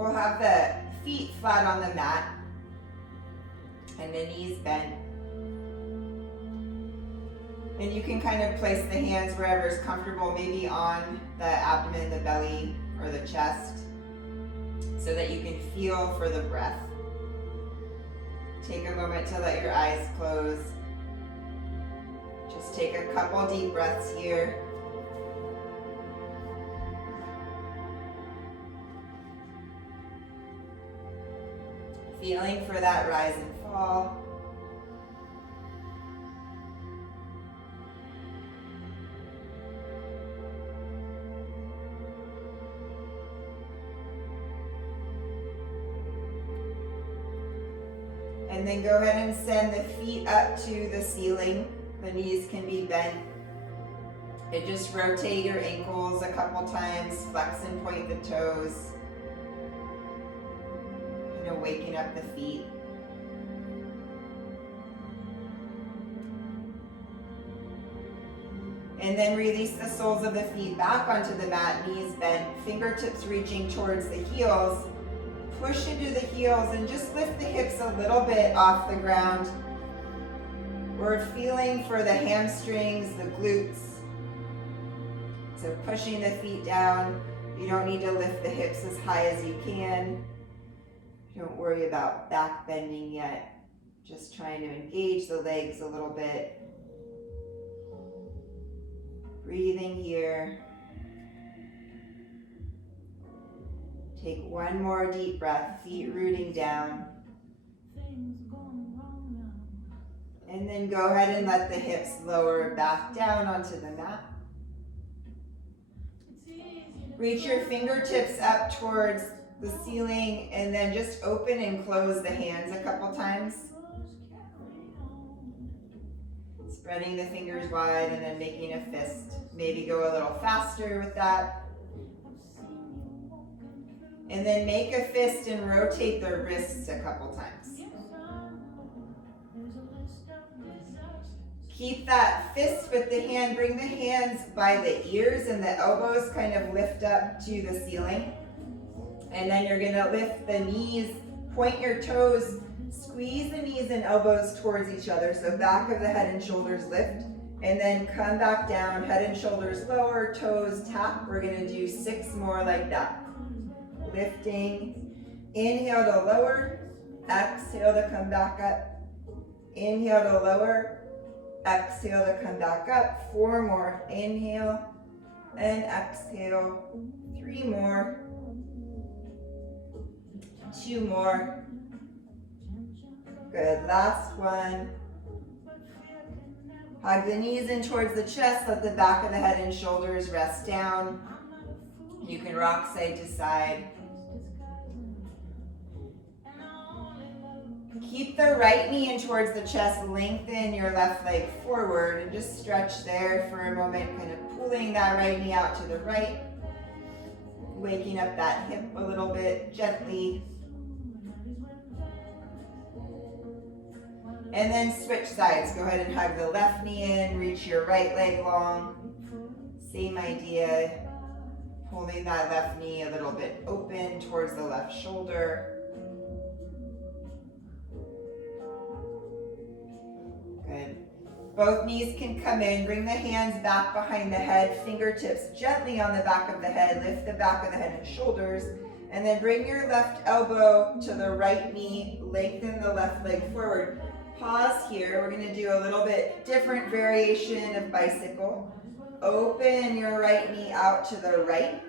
We'll have the feet flat on the mat and the knees bent. And you can kind of place the hands wherever is comfortable, maybe on the abdomen, the belly, or the chest, so that you can feel for the breath. Take a moment to let your eyes close. Just take a couple deep breaths here. Feeling for that rise and fall. And then go ahead and send the feet up to the ceiling. The knees can be bent. And just rotate your ankles a couple times, flex and point the toes. You know, waking up the feet. And then release the soles of the feet back onto the mat, knees bent, fingertips reaching towards the heels. Push into the heels and just lift the hips a little bit off the ground. We're feeling for the hamstrings, the glutes. So pushing the feet down. You don't need to lift the hips as high as you can. Don't worry about back bending yet. Just trying to engage the legs a little bit. Breathing here. Take one more deep breath, feet rooting down. And then go ahead and let the hips lower back down onto the mat. Reach your fingertips up towards the ceiling and then just open and close the hands a couple times. Spreading the fingers wide and then making a fist. Maybe go a little faster with that. And then make a fist and rotate the wrists a couple times. Keep that fist with the hand, bring the hands by the ears and the elbows kind of lift up to the ceiling. And then you're gonna lift the knees, point your toes, squeeze the knees and elbows towards each other. So back of the head and shoulders lift. And then come back down, head and shoulders lower, toes tap. We're gonna do 6 more like that. Lifting, inhale to lower, exhale to come back up, inhale to lower, exhale to come back up, 4 more, inhale and exhale, 3 more, 2 more, good, last one. Hug the knees in towards the chest, let the back of the head and shoulders rest down. You can rock side to side. Keep the right knee in towards the chest, lengthen your left leg forward and just stretch there for a moment, kind of pulling that right knee out to the right. Waking up that hip a little bit gently. And then switch sides. Go ahead and hug the left knee in, reach your right leg long. Same idea. Pulling that left knee a little bit open towards the left shoulder. Good. Both knees can come in. Bring the hands back behind the head. Fingertips gently on the back of the head. Lift the back of the head and shoulders. And then bring your left elbow to the right knee. Lengthen the left leg forward. Pause here. We're going to do a little bit different variation of bicycle. Open your right knee out to the right.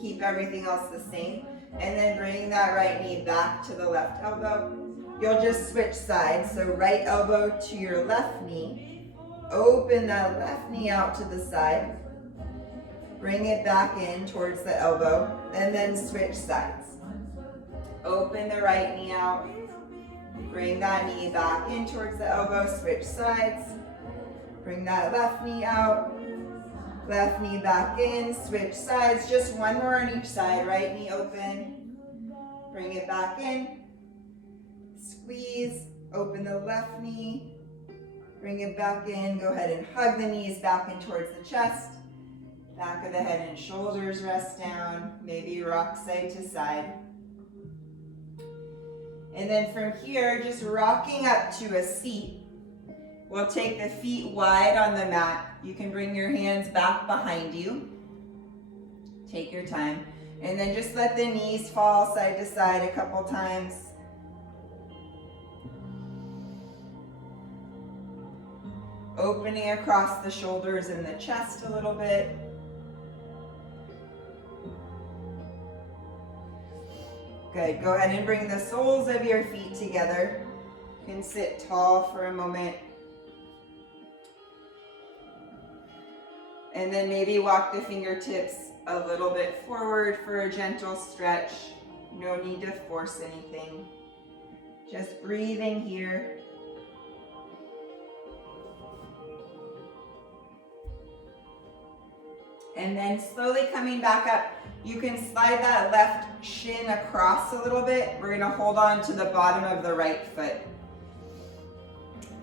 Keep everything else the same. And then bring that right knee back to the left elbow. You'll just switch sides. So right elbow to your left knee. Open that left knee out to the side. Bring it back in towards the elbow. And then switch sides. Open the right knee out. Bring that knee back in towards the elbow. Switch sides. Bring that left knee out. Left knee back in, switch sides, just 1 more on each side. Right knee open, bring it back in, squeeze, open the left knee, bring it back in, go ahead and hug the knees back in towards the chest, Back of the head and shoulders rest down. Maybe rock side to side. And then from here, just rocking up to a seat. We'll take the feet wide on the mat. You can bring your hands back behind you. Take your time. And then just let the knees fall side to side a couple times. Opening across the shoulders and the chest a little bit. Good. Go ahead and bring the soles of your feet together. You can sit tall for a moment. And then maybe walk the fingertips a little bit forward for a gentle stretch. No need to force anything. Just breathing here. And then slowly coming back up, you can slide that left shin across a little bit. We're going to hold on to the bottom of the right foot.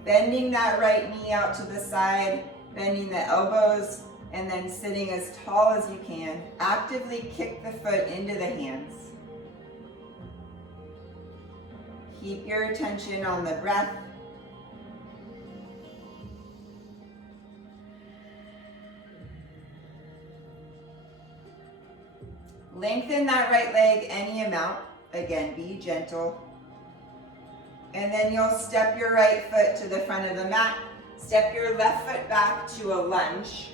Bending that right knee out to the side, bending the elbows, and then sitting as tall as you can. Actively kick the foot into the hands. Keep your attention on the breath. Lengthen that right leg any amount. Again, be gentle. And then you'll step your right foot to the front of the mat. Step your left foot back to a lunge.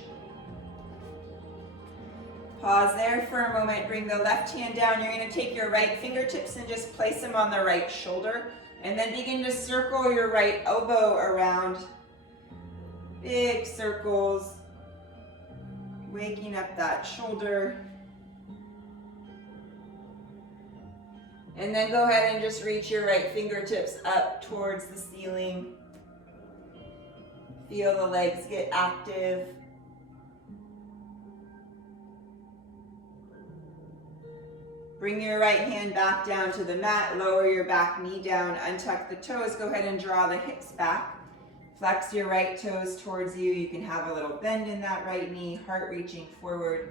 Pause there for a moment. Bring the left hand down. You're going to take your right fingertips and just place them on the right shoulder. And then begin to circle your right elbow around. Big circles. Waking up that shoulder. And then go ahead and just reach your right fingertips up towards the ceiling. Feel the legs get active. Bring your right hand back down to the mat. Lower your back knee down. Untuck the toes. Go ahead and draw the hips back. Flex your right toes towards you. You can have a little bend in that right knee. Heart reaching forward.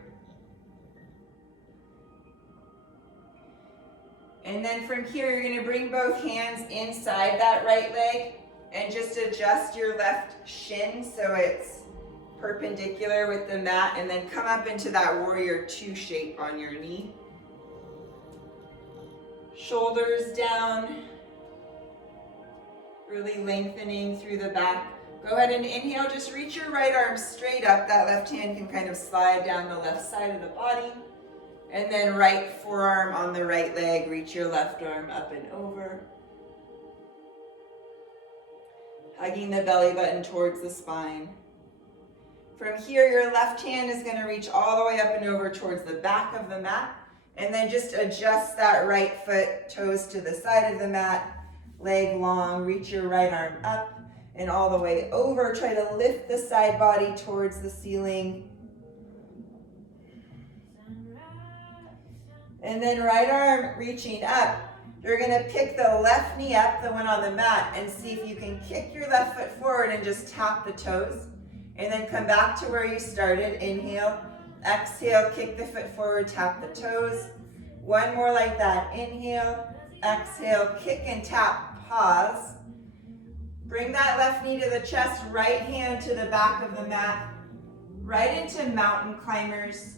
And then from here, you're going to bring both hands inside that right leg and just adjust your left shin so it's perpendicular with the mat, and then come up into that warrior two shape on your knee. Shoulders down, really lengthening through the back. Go ahead and inhale, just reach your right arm straight up. That left hand can kind of slide down the left side of the body. And then right forearm on the right leg, reach your left arm up and over. Hugging the belly button towards the spine. From here, your left hand is going to reach all the way up and over towards the back of the mat. And then just adjust that right foot, toes to the side of the mat, leg long, reach your right arm up and all the way over. Try to lift the side body towards the ceiling. And then right arm reaching up. You're going to pick the left knee up, the one on the mat, and see if you can kick your left foot forward and just tap the toes. And then come back to where you started. Inhale, exhale, kick the foot forward, tap the toes. One more like that. Inhale, exhale, kick and tap, pause. Bring that left knee to the chest, right hand to the back of the mat. Right into mountain climbers.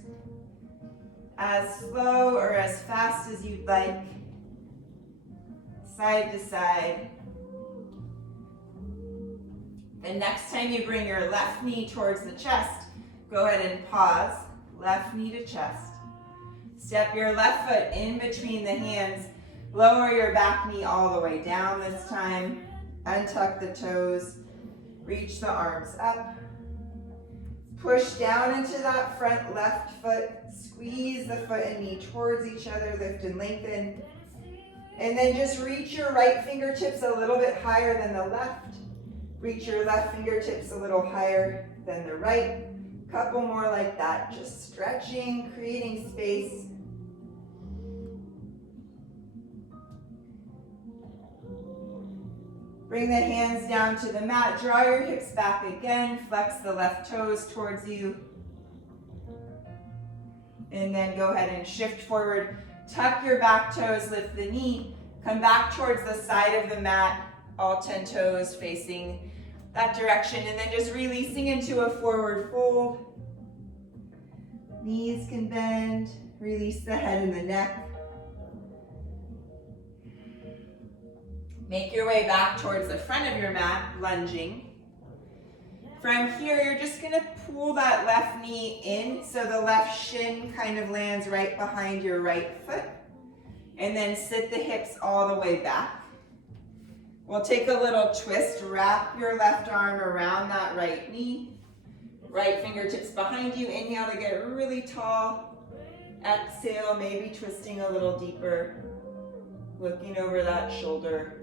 As slow or as fast as you'd like. Side to side. The next time you bring your left knee towards the chest, go ahead and pause. Left knee to chest. Step your left foot in between the hands. Lower your back knee all the way down this time. Untuck the toes. Reach the arms up. Push down into that front left foot. Squeeze the foot and knee towards each other. Lift and lengthen. And then just reach your right fingertips a little bit higher than the left. Reach your left fingertips a little higher than the right. Couple more like that. Just stretching, creating space. Bring the hands down to the mat. Draw your hips back again. Flex the left toes towards you. And then go ahead and shift forward. Tuck your back toes, lift the knee. Come back towards the side of the mat, all 10 toes facing that direction. And then just releasing into a forward fold. Knees can bend. Release the head and the neck. Make your way back towards the front of your mat, lunging. From here, you're just gonna pull that left knee in so the left shin kind of lands right behind your right foot. And then sit the hips all the way back. We'll take a little twist, wrap your left arm around that right knee. Right fingertips behind you. Inhale to get really tall. Exhale, maybe twisting a little deeper. Looking over that shoulder.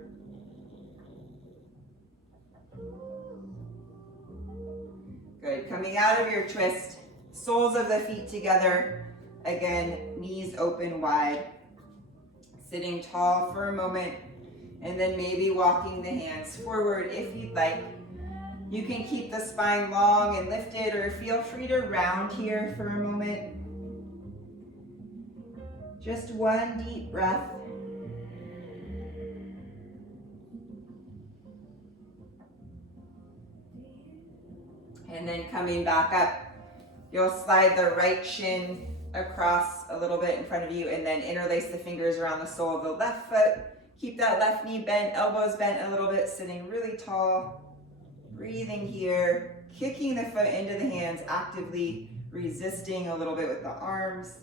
Good, coming out of your twist, soles of the feet together. Again, knees open wide. Sitting tall for a moment, and then maybe walking the hands forward if you'd like. You can keep the spine long and lifted, or feel free to round here for a moment. Just one deep breath. And then coming back up, you'll slide the right shin across a little bit in front of you, and then interlace the fingers around the sole of the left foot. Keep that left knee bent, elbows bent a little bit, sitting really tall. Breathing here, kicking the foot into the hands, actively resisting a little bit with the arms.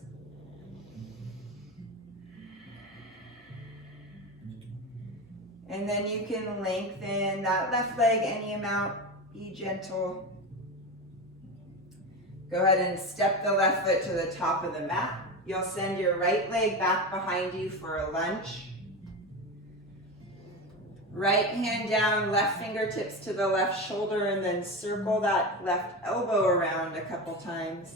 And then you can lengthen that left leg any amount, be gentle. Go ahead and step the left foot to the top of the mat. You'll send your right leg back behind you for a lunge. Right hand down, left fingertips to the left shoulder, and then circle that left elbow around a couple times.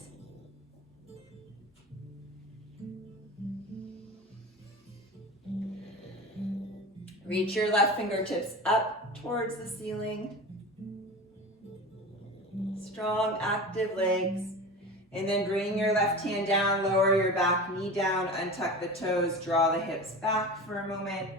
Reach your left fingertips up towards the ceiling. Strong, active legs. And then bring your left hand down, lower your back knee down, untuck the toes, draw the hips back for a moment.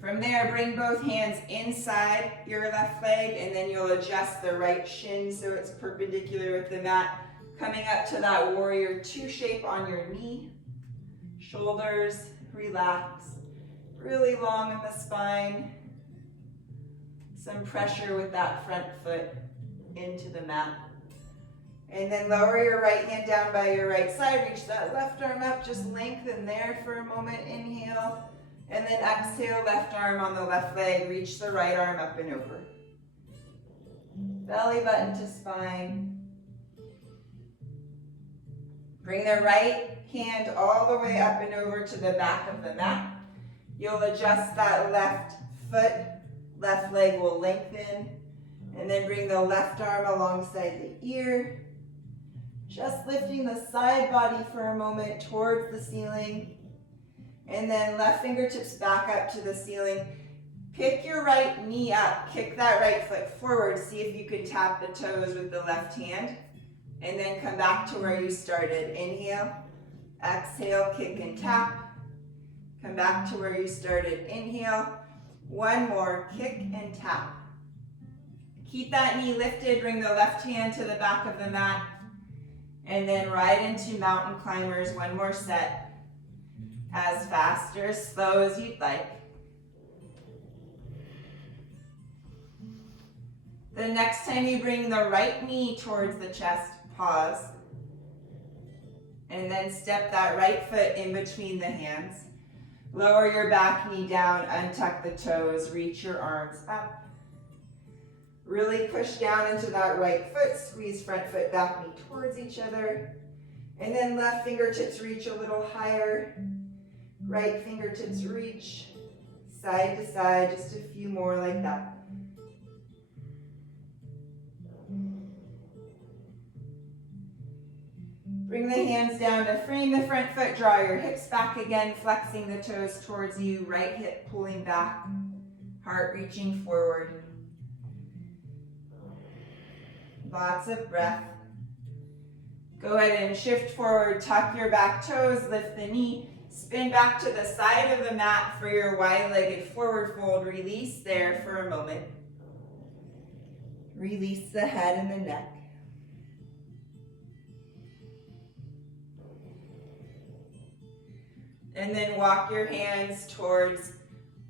From there, bring both hands inside your left leg, and then you'll adjust the right shin so it's perpendicular with the mat, coming up to that warrior two shape on your knee. Shoulders relax. Really long in the spine. Some pressure with that front foot into the mat. And then lower your right hand down by your right side. Reach that left arm up. Just lengthen there for a moment. Inhale. And then exhale, left arm on the left leg. Reach the right arm up and over. Belly button to spine. Bring the right hand all the way up and over to the back of the mat. You'll adjust that left foot, left leg will lengthen, and then bring the left arm alongside the ear. Just lifting the side body for a moment towards the ceiling, and then left fingertips back up to the ceiling. Pick your right knee up, kick that right foot forward, see if you can tap the toes with the left hand, and then come back to where you started. Inhale, exhale, kick and tap. Come back to where you started. Inhale. One more. Kick and tap. Keep that knee lifted. Bring the left hand to the back of the mat. And then right into mountain climbers. One more set. As fast or as slow as you'd like. The next time you bring the right knee towards the chest, pause. And then step that right foot in between the hands. Lower your back knee down, untuck the toes, reach your arms up. Really push down into that right foot, squeeze front foot, back knee towards each other. And then left fingertips reach a little higher. Right fingertips reach side to side, just a few more like that. Bring the hands down to frame the front foot, draw your hips back again, flexing the toes towards you, right hip pulling back, heart reaching forward. Lots of breath. Go ahead and shift forward, tuck your back toes, lift the knee, spin back to the side of the mat for your wide-legged forward fold. Release there for a moment. Release the head and the neck. And then walk your hands towards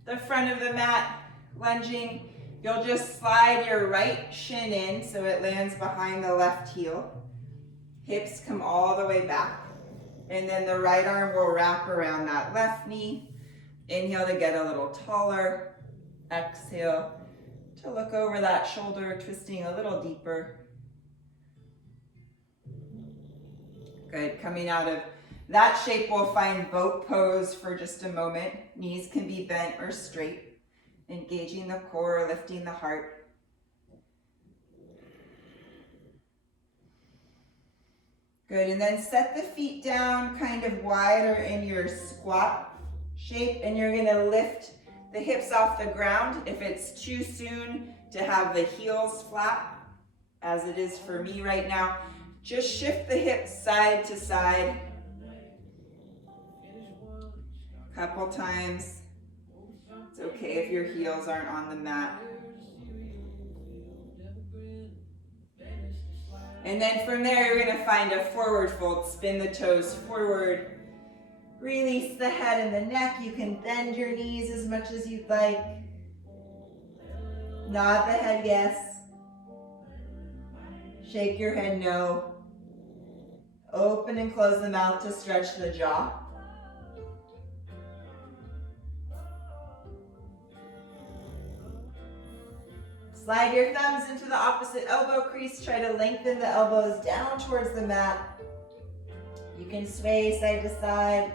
the front of the mat, lunging. You'll just slide your right shin in so it lands behind the left heel. Hips come all the way back. And then the right arm will wrap around that left knee. Inhale to get a little taller. Exhale to look over that shoulder, twisting a little deeper. Good. Coming out of that shape, we'll find boat pose for just a moment. Knees can be bent or straight. Engaging the core, lifting the heart. Good, and then set the feet down kind of wider in your squat shape, and you're gonna lift the hips off the ground. If it's too soon to have the heels flat, as it is for me right now, just shift the hips side to side. Couple times. It's okay if your heels aren't on the mat. And then from there, you're gonna find a forward fold. Spin the toes forward. Release the head and the neck. You can bend your knees as much as you'd like. Nod the head yes. Shake your head no. Open and close the mouth to stretch the jaw. Slide your thumbs into the opposite elbow crease. Try to lengthen the elbows down towards the mat. You can sway side to side.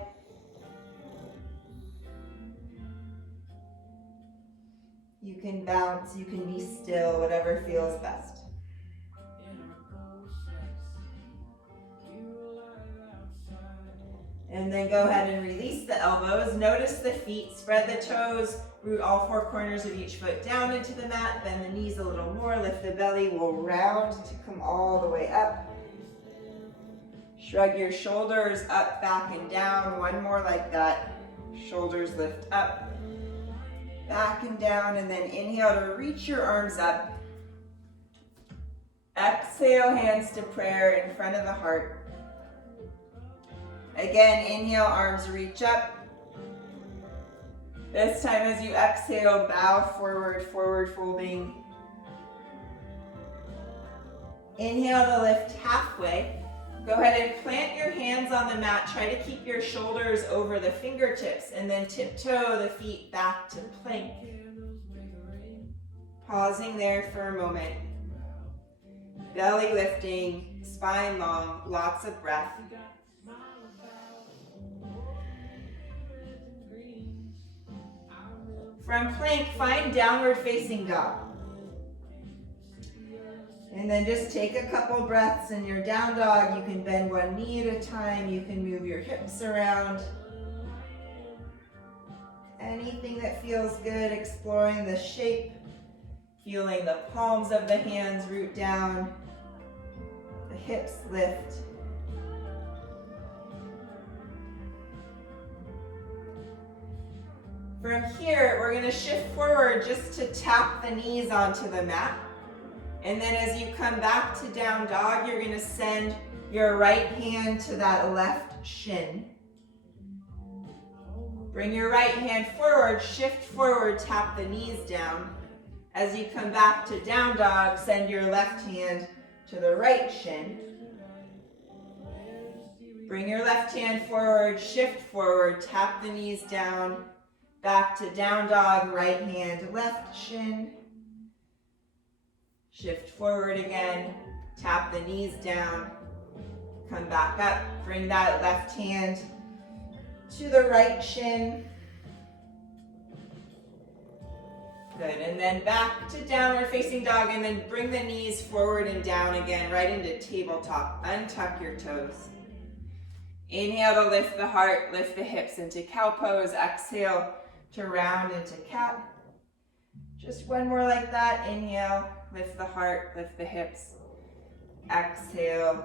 You can bounce, you can be still, whatever feels best. And then go ahead and release the elbows. Notice the feet, spread the toes, root all four corners of each foot down into the mat, bend the knees a little more, lift the belly, we'll round to come all the way up. Shrug your shoulders up, back, and down. One more like that. Shoulders lift up, back and down, and then inhale to reach your arms up. Exhale, hands to prayer in front of the heart. Again, inhale, arms reach up. This time as you exhale, bow forward, forward folding. Inhale to lift halfway. Go ahead and plant your hands on the mat. Try to keep your shoulders over the fingertips and then tiptoe the feet back to plank. Pausing there for a moment. Belly lifting, spine long, lots of breath. From plank, find downward facing dog. And then just take a couple breaths in your down dog. You can bend one knee at a time. You can move your hips around. Anything that feels good, exploring the shape, feeling the palms of the hands root down, the hips lift. From here, we're gonna shift forward just to tap the knees onto the mat. And then as you come back to down dog, you're gonna send your right hand to that left shin. Bring your right hand forward, shift forward, tap the knees down. As you come back to down dog, send your left hand to the right shin. Bring your left hand forward, shift forward, tap the knees down. Back to down dog, right hand, left shin. Shift forward again, tap the knees down. Come back up, bring that left hand to the right shin. Good, and then back to downward facing dog, and then bring the knees forward and down again, right into tabletop. Untuck your toes. Inhale to lift the heart, lift the hips into cow pose. Exhale to round into cat. Just one more like that. Inhale, lift the heart, lift the hips. Exhale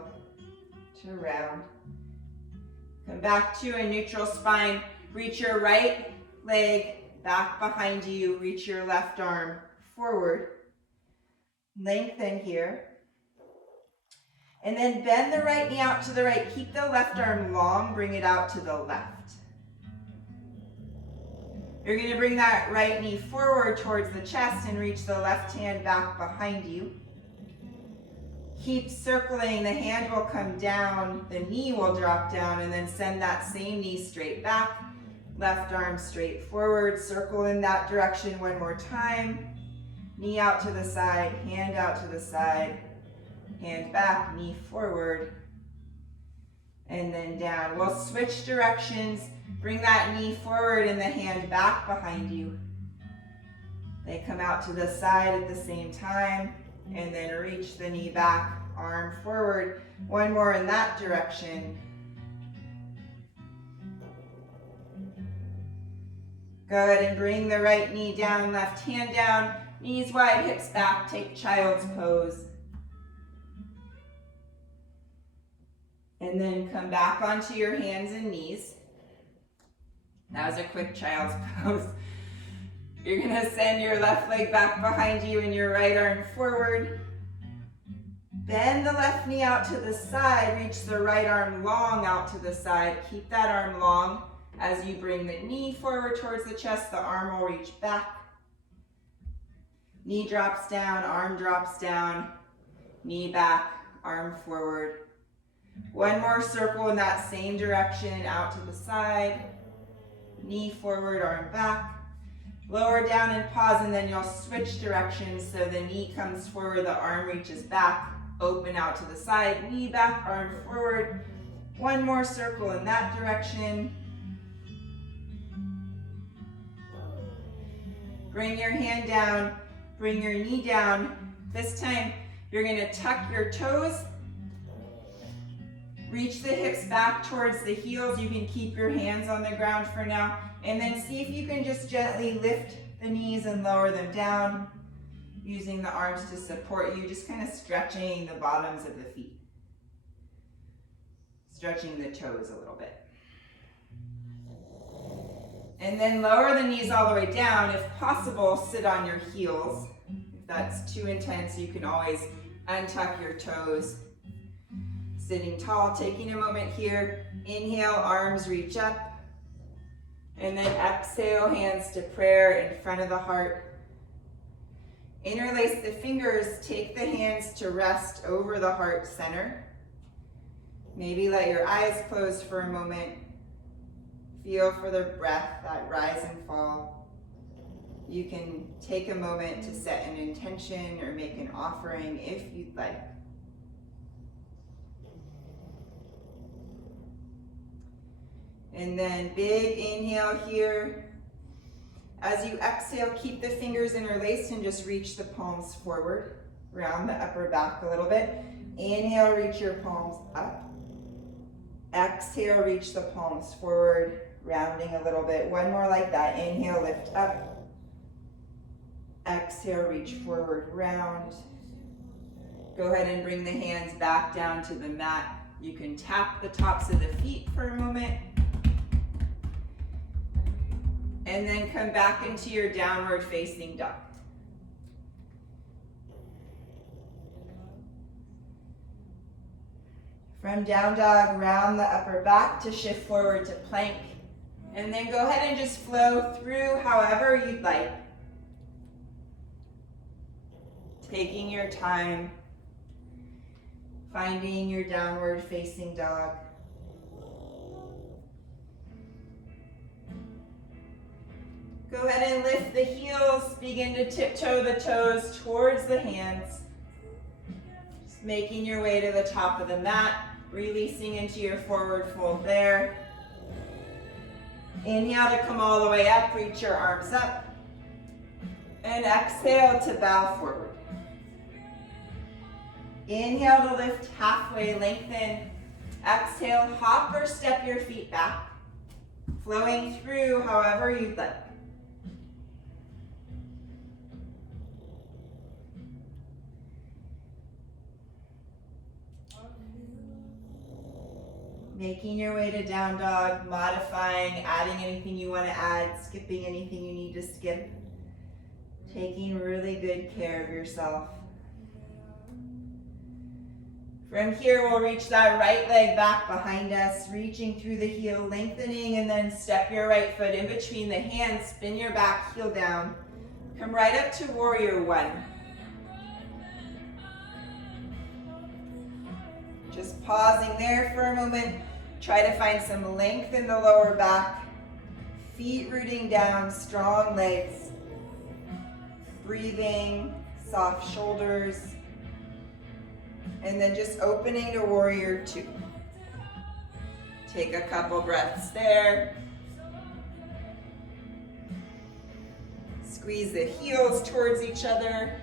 to round. Come back to a neutral spine. Reach your right leg back behind you. Reach your left arm forward. Lengthen here. And then bend the right knee out to the right. Keep the left arm long. Bring it out to the left. You're going to bring that right knee forward towards the chest and reach the left hand back behind you. Keep circling. The hand will come down. The knee will drop down, and then send that same knee straight back. Left arm straight forward. Circle in that direction one more time. Knee out to the side, hand out to the side, hand back, knee forward, and then down. We'll switch directions. Bring that knee forward and the hand back behind you. They come out to the side at the same time, and then reach the knee back, arm forward. One more in that direction. Go ahead and bring the right knee down, left hand down, knees wide, hips back, take child's pose. And then come back onto your hands and knees. That was a quick child's pose. You're gonna send your left leg back behind you and your right arm forward. Bend the left knee out to the side, reach the right arm long out to the side. Keep that arm long. As you bring the knee forward towards the chest, the arm will reach back. Knee drops down, arm drops down, knee back, arm forward. One more circle in that same direction, out to the side. Knee forward, arm back. Lower down and pause, and then you'll switch directions so the knee comes forward, the arm reaches back, open out to the side, knee back, arm forward. One more circle in that direction. Bring your hand down, bring your knee down. This time, you're gonna tuck your toes. Reach the hips back towards the heels. You can keep your hands on the ground for now. And then see if you can just gently lift the knees and lower them down, using the arms to support you, just kind of stretching the bottoms of the feet. Stretching the toes a little bit. And then lower the knees all the way down. If possible, sit on your heels. If that's too intense, you can always untuck your toes. Sitting tall, taking a moment here. Inhale, arms reach up. And then exhale, hands to prayer in front of the heart. Interlace the fingers, take the hands to rest over the heart center. Maybe let your eyes close for a moment. Feel for the breath, that rise and fall. You can take a moment to set an intention or make an offering if you'd like. And then big inhale here. As you exhale, keep the fingers interlaced and just reach the palms forward. Round the upper back a little bit. Inhale, reach your palms up. Exhale, reach the palms forward, rounding a little bit. One more like that. Inhale, lift up. Exhale, reach forward, round. Go ahead and bring the hands back down to the mat. You can tap the tops of the feet for a moment. And then come back into your downward facing dog. From down dog, round the upper back to shift forward to plank. And then go ahead and just flow through however you'd like. Taking your time, finding your downward facing dog. Go ahead and lift the heels, begin to tiptoe the toes towards the hands. Just making your way to the top of the mat, releasing into your forward fold there. Inhale to come all the way up, reach your arms up. And exhale to bow forward. Inhale to lift halfway, lengthen. Exhale, hop or step your feet back, flowing through however you'd like. Making your way to down dog, modifying, adding anything you want to add, skipping anything you need to skip. Taking really good care of yourself. From here, we'll reach that right leg back behind us, reaching through the heel, lengthening, and then step your right foot in between the hands, spin your back heel down. Come right up to warrior one. Just pausing there for a moment. Try to find some length in the lower back. Feet rooting down, strong legs. Breathing, soft shoulders. And then just opening to warrior two. Take a couple breaths there. Squeeze the heels towards each other.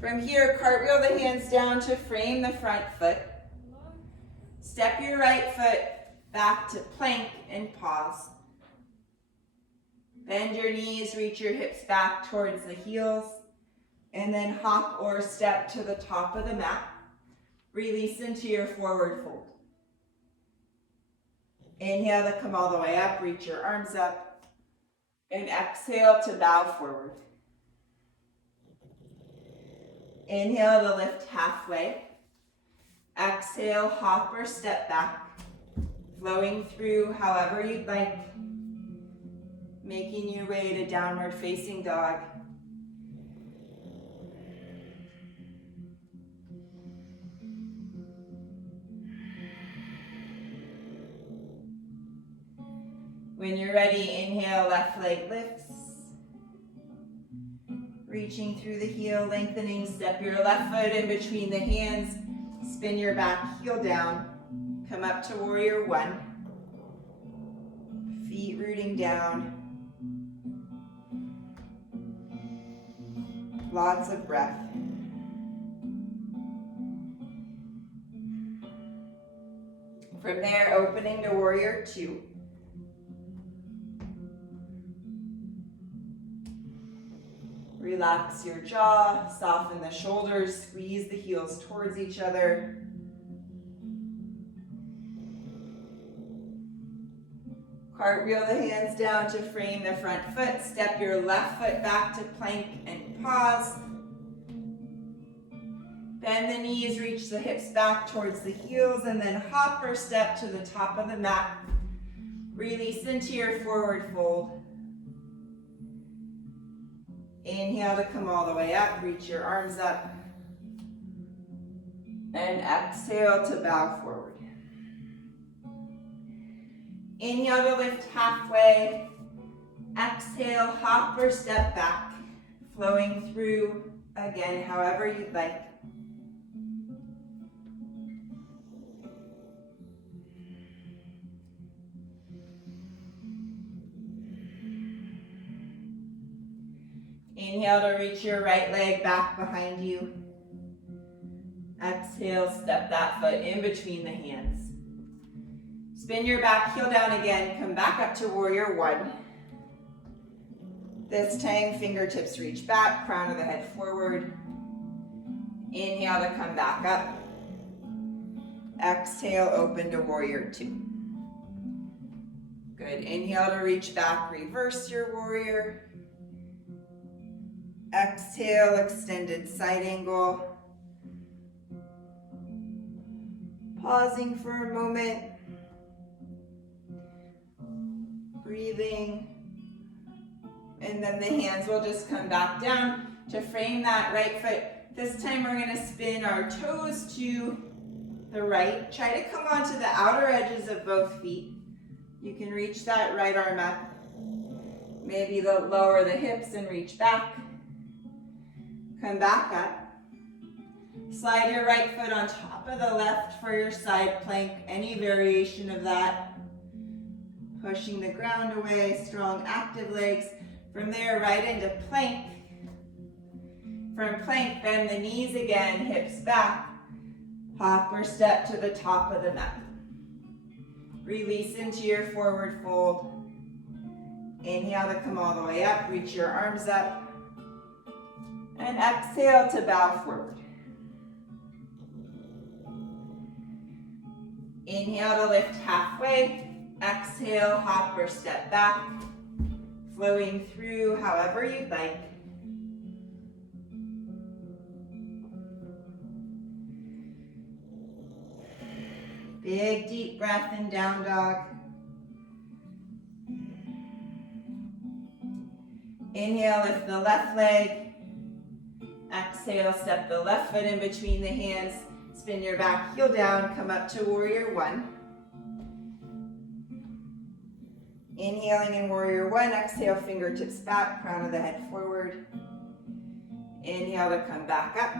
From here, cartwheel the hands down to frame the front foot. Step your right foot back to plank and pause. Bend your knees, reach your hips back towards the heels, and then hop or step to the top of the mat. Release into your forward fold. Inhale to come all the way up, reach your arms up, and exhale to bow forward. Inhale to lift halfway. Exhale, hop or step back. Flowing through however you'd like. Making your way to downward facing dog. When you're ready, inhale, left leg lifts. Reaching through the heel, lengthening, step your left foot in between the hands. Spin your back heel down. Come up to warrior one. Feet rooting down. Lots of breath. From there, opening to warrior two. Relax your jaw, soften the shoulders, squeeze the heels towards each other. Cartwheel the hands down to frame the front foot. Step your left foot back to plank and pause. Bend the knees, reach the hips back towards the heels, and then hop or step to the top of the mat. Release into your forward fold. Inhale to come all the way up, reach your arms up. And exhale to bow forward. Inhale to lift halfway. Exhale, hop or step back. Flowing through, again, however you'd like. Inhale to reach your right leg back behind you. Exhale, step that foot in between the hands. Spin your back heel down again. Come back up to warrior one. This time, fingertips reach back, crown of the head forward. Inhale to come back up. Exhale, open to warrior two. Good. Inhale to reach back, reverse your warrior. Exhale, extended side angle. Pausing for a moment. Breathing. And then the hands will just come back down to frame that right foot. This time we're going to spin our toes to the right. Try to come onto the outer edges of both feet. You can reach that right arm up. Maybe lower the hips and reach back. Come back up. Slide your right foot on top of the left for your side plank. Any variation of that. Pushing the ground away, strong active legs. From there, right into plank. From plank, bend the knees again, hips back. Hop or step to the top of the mat. Release into your forward fold. Inhale to come all the way up, reach your arms up. And exhale to bow forward. Inhale to lift halfway. Exhale, hop or step back. Flowing through however you'd like. Big deep breath in down dog. Inhale, lift the left leg. Exhale, step the left foot in between the hands. Spin your back heel down, come up to warrior one. Inhaling in warrior one, exhale, fingertips back, crown of the head forward. Inhale to come back up.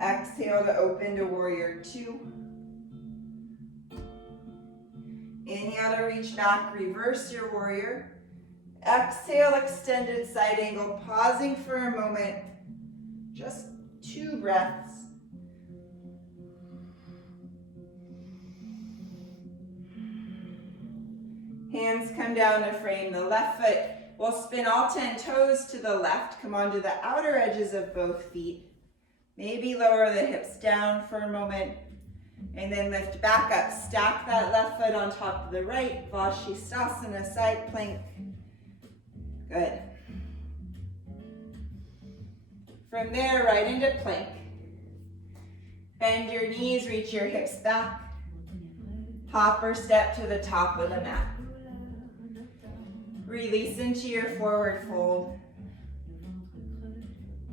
Exhale to open to warrior two. Inhale to reach back, reverse your warrior. Exhale, extended side angle, pausing for a moment. Just 2 breaths. Hands come down to frame the left foot. We'll spin all 10 toes to the left. Come onto the outer edges of both feet. Maybe lower the hips down for a moment. And then lift back up. Stack that left foot on top of the right. Vashisthasana, side plank. Good. From there, right into plank. Bend your knees, reach your hips back. Hop or step to the top of the mat. Release into your forward fold.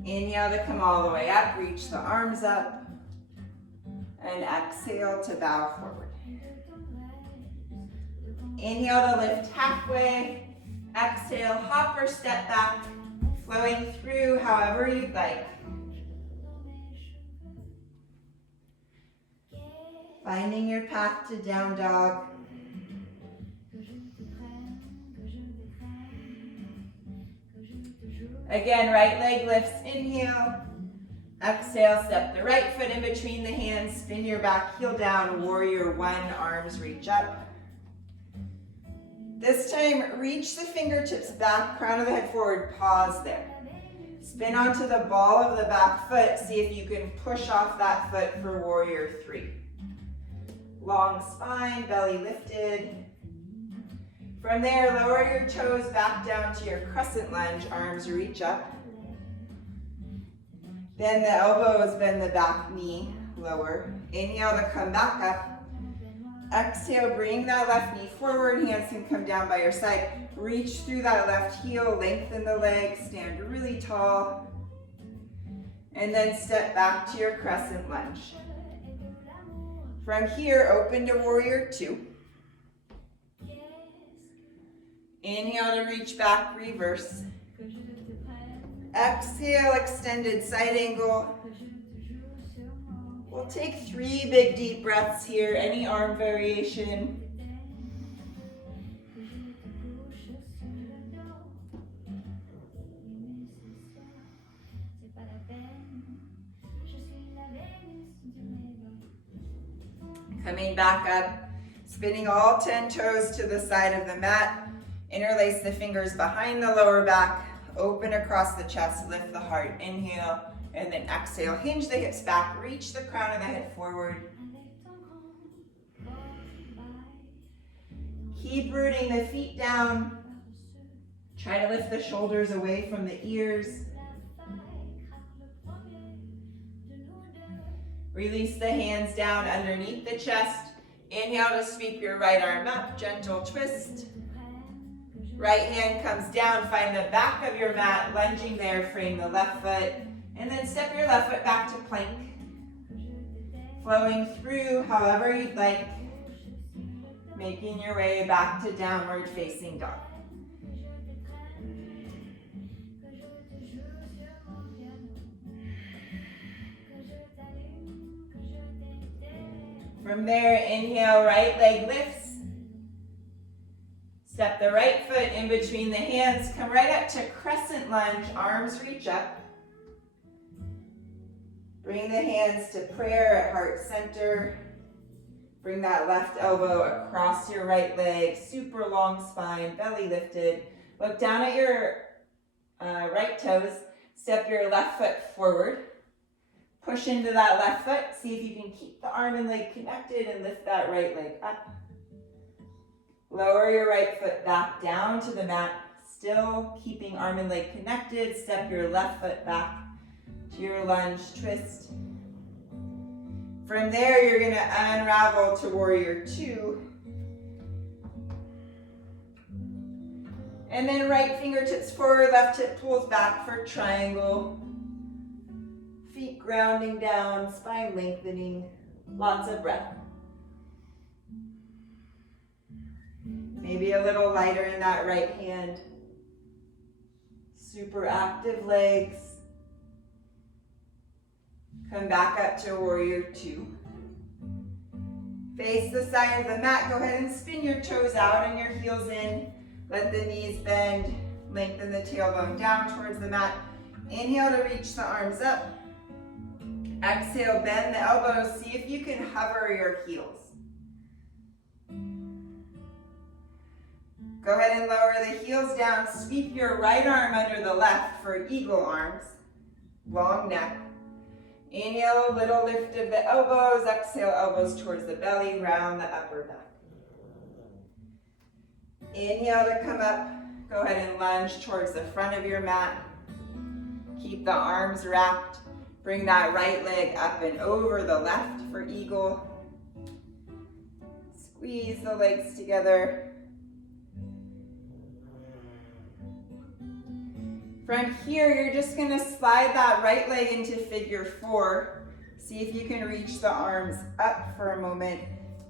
Inhale to come all the way up, reach the arms up. And exhale to bow forward. Inhale to lift halfway. Exhale, hop or step back, flowing through however you'd like. Finding your path to down dog. Again, right leg lifts, inhale. Exhale, step the right foot in between the hands, spin your back heel down, warrior one, arms reach up. This time, reach the fingertips back, crown of the head forward, pause there. Spin onto the ball of the back foot, see if you can push off that foot for warrior three. Long spine, belly lifted. From there, lower your toes back down to your crescent lunge, arms reach up. Bend the elbows, bend the back knee, lower. Inhale to come back up. Exhale, bring that left knee forward, hands can come down by your side. Reach through that left heel, lengthen the leg, stand really tall. And then step back to your crescent lunge. From here, open to warrior two. Inhale to reach back, reverse. Exhale, extended side angle. We'll take 3 big deep breaths here, any arm variation. Coming back up, spinning all 10 toes to the side of the mat. Interlace the fingers behind the lower back, open across the chest, lift the heart, inhale. And then exhale, hinge the hips back, reach the crown of the head forward. Keep rooting the feet down. Try to lift the shoulders away from the ears. Release the hands down underneath the chest. Inhale to sweep your right arm up, gentle twist. Right hand comes down, find the back of your mat, lunging there, frame the left foot. And then step your left foot back to plank. Flowing through however you'd like. Making your way back to downward facing dog. From there, inhale, right leg lifts. Step the right foot in between the hands. Come right up to crescent lunge, arms reach up. Bring the hands to prayer at heart center. Bring that left elbow across your right leg, super long spine, belly lifted. Look down at your right toes. Step your left foot forward. Push into that left foot. See if you can keep the arm and leg connected and lift that right leg up. Lower your right foot back down to the mat. Still keeping arm and leg connected. Step your left foot back to your lunge twist. From there, you're going to unravel to warrior two. And then right fingertips forward, left hip pulls back for triangle. Feet grounding down, spine lengthening. Lots of breath. Maybe a little lighter in that right hand. Super active legs. Come back up to warrior two. Face the side of the mat. Go ahead and spin your toes out and your heels in. Let the knees bend. Lengthen the tailbone down towards the mat. Inhale to reach the arms up. Exhale, bend the elbows. See if you can hover your heels. Go ahead and lower the heels down. Sweep your right arm under the left for eagle arms. Long neck. Inhale, a little lift of the elbows. Exhale, elbows towards the belly. Round the upper back. Inhale to come up. Go ahead and lunge towards the front of your mat. Keep the arms wrapped. Bring that right leg up and over the left for eagle. Squeeze the legs together. From here, you're just going to slide that right leg into figure four. See if you can reach the arms up for a moment.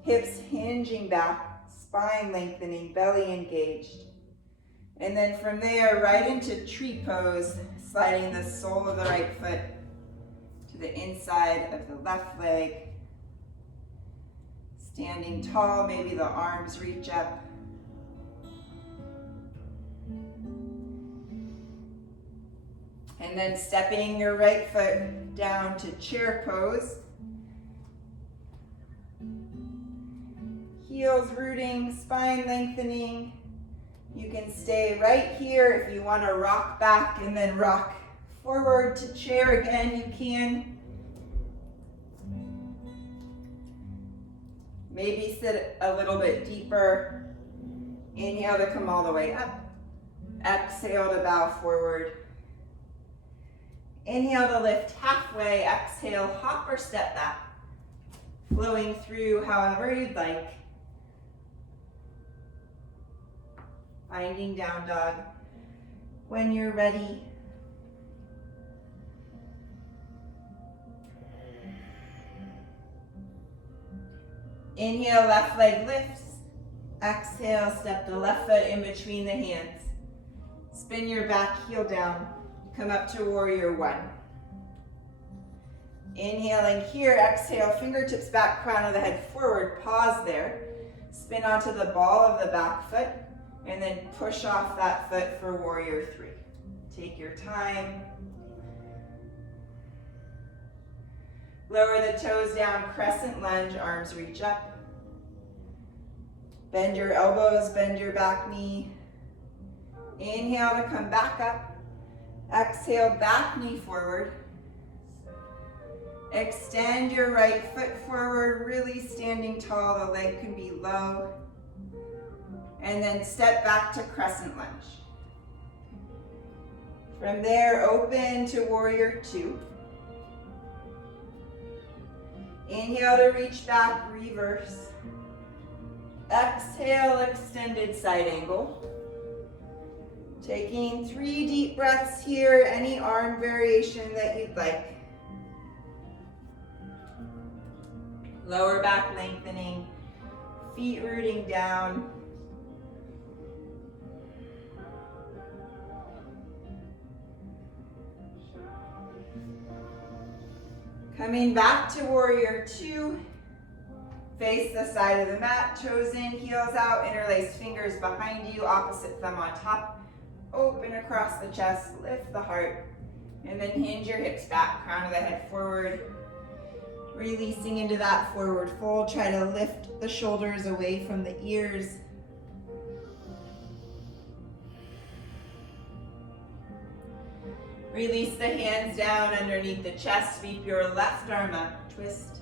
Hips hinging back, spine lengthening, belly engaged. And then from there, right into tree pose, sliding the sole of the right foot to the inside of the left leg. Standing tall, maybe the arms reach up. And then stepping your right foot down to chair pose. Heels rooting, spine lengthening. You can stay right here. If you want to rock back and then rock forward to chair again, you can. Maybe sit a little bit deeper. Inhale to come all the way up. Exhale to bow forward. Inhale to lift halfway. Exhale, hop or step back. Flowing through however you'd like. Finding down dog when you're ready. Inhale, left leg lifts. Exhale, step the left foot in between the hands. Spin your back heel down. Come up to warrior one. Inhaling here, exhale, fingertips back, crown of the head forward, pause there. Spin onto the ball of the back foot, and then push off that foot for warrior three. Take your time. Lower the toes down, crescent lunge, arms reach up. Bend your elbows, bend your back knee. Inhale to come back up. Exhale, back knee forward. Extend your right foot forward, really standing tall. The leg can be low. And then step back to crescent lunge. From there, open to warrior two. Inhale to reach back, reverse. Exhale, extended side angle. Taking 3 deep breaths here, any arm variation that you'd like. Lower back lengthening, feet rooting down. Coming back to warrior two. Face the side of the mat, toes in, heels out, interlace fingers behind you, opposite thumb on top. Open across the chest, lift the heart, and then hinge your hips back, crown of the head forward. Releasing into that forward fold. Try to lift the shoulders away from the ears. Release the hands down underneath the chest. Sweep your left arm up. Twist.